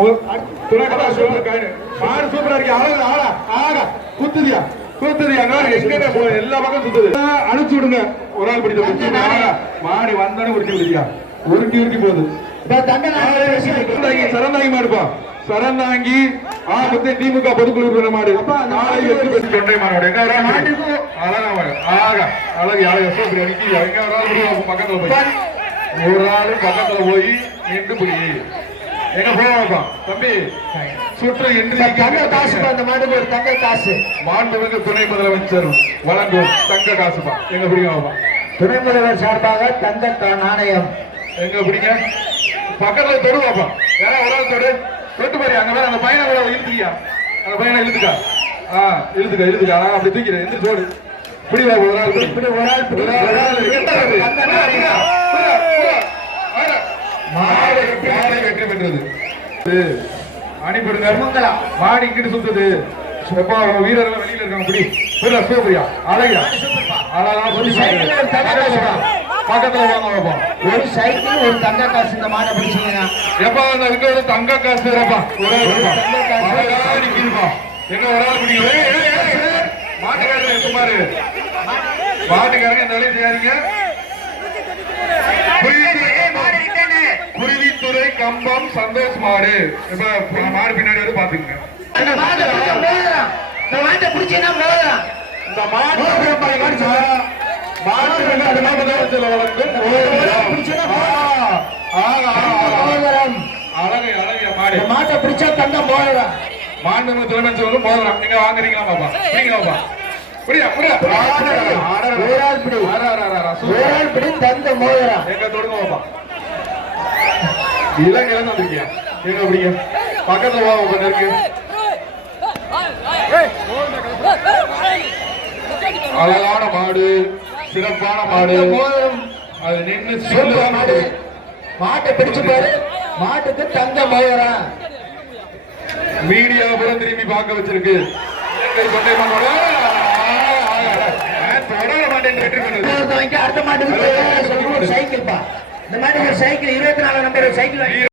Super coin மாடு சூப்பரா இருக்கு. அழகு ஆளா ஆகா குத்துதியா அங்க எங்க போ எல்லா பக்கம் சுத்துது. அனுப்பிச்சு விடுங்க. ஒரு ஆள் பிடிச்சி மாடு வந்தானே உருட்டி விடுதியா உருட்டி உருட்டி போகுது. சரந்தாங்கி சரந்தாங்கி மாடுப்பா சரந்தாங்கி ஆ முத்தே திமுக பொதுக்குழு உறுப்பினர் மாடு. நாளை வெற்றி பெற்று தொண்டை மாடு அழகா மாடு. ஆகா. அழகு அழகு. சூப்பர் அடிக்கி எங்க வரா முடியும் பக்கத்துல போய். ஒரு ஆளு பக்கத்துல போய் நின்று புடி. எங்க போவாப்பா தம்பி சுற்று இன்று தங்க காசு அந்த மாட்டுக்கு ஒரு தங்க காசு. மாண்புமிகு துணை முதலமைச்சர் வழங்கும் தங்க காசுப்பா எங்க பிடிக்காமப்பா துணை முதல்வர் சார்பாக தங்க நாணயம். எங்க பிடிங்க? பக்கத்துல தொடுவாப்பா ஒரு ஆள் தொடு. தொட்டு பாரு அங்க வேற அந்த பையனை கூட இழுத்துக்கியா? அந்த பையனை இழுத்துக்கா? ஆ இழுத்துக்கா இழுத்துக்கா. அப்படி தூக்கிறேன் எந்திரி சோடு பிடிவா ஒரு ஆள் பிடி ஒரு ஆள் பிடி. ஒரு ஆள், ஒரு ஆள் இழுத்தாரு. தங்க நாணயம். புறா, புறா, ஆட. மாடு இது, அனுப்பிடுங்க. மாடு இங்கிட்டு சுத்துது. எப்பா வீரர்கள் வெளியில இருக்காங்க பிடி. புரியல சூப்பரியா அழகியா? அழகா. பக்கத்துல வாங்க ஒரு சைக்கிள் ஒரு தங்க காசு இந்த மாட்டை பிடிச்சீங்கன்னா எப்பா அந்த இருக்க ஒரு தங்க காசு ஒரு. தங்க காசு. எங்க ஒரு ஆள் ஏய். மாட்டுக்காரங்க சுமாரு மாட்டுக்காரங்க இந்த வேலையை செய்யாதீங்க. கம்பம் சந்தோஷ் மாடு. இப்ப மாடு பின்னாடி வந்து பாத்துக்கங்க. இந்த பிடிச்சா மோதிரம். இந்த மாட்டை பிடிச்சீங்கன்னா மோதிரம். இந்த மாடு மாட்டு பின்னாடி மாட்டுல வளர்க்கும் அழகு மோதிரம். அழகு மாடு. இந்த மாட்டை பிடிச்சா தங்க மோதிரம். மாண்புமிகு தலைமைச்சர் மோதிரம். நீங்க வாங்குறீங்களா பாப்பா நீங்க பாப்பா புரியா புரியா பிடி. தங்க மோதிரம். எங்க தொடுங்க பாப்பா இலங்கையில இருந்து வந்திருக்கியா எங்க அப்படிங்க பக்கத்துல வா அழகான மாடு சிறப்பான மாடு அது நின்று சூப்பர் மாடு. மாட்டை பிடிச்சு பாரு மாட்டுக்கு தங்க மோதிரம் மீடியா புறம் திரும்பி பார்க்க வச்சிருக்கு தொடர மாட்டேன் வாங்கி அடுத்த மாட்டுக்கு ஒரு சைக்கிள் பா இந்த மாதிரி ஒரு சைக்கிள் இருபத்தி நாலு நம்பர் சைக்கிள்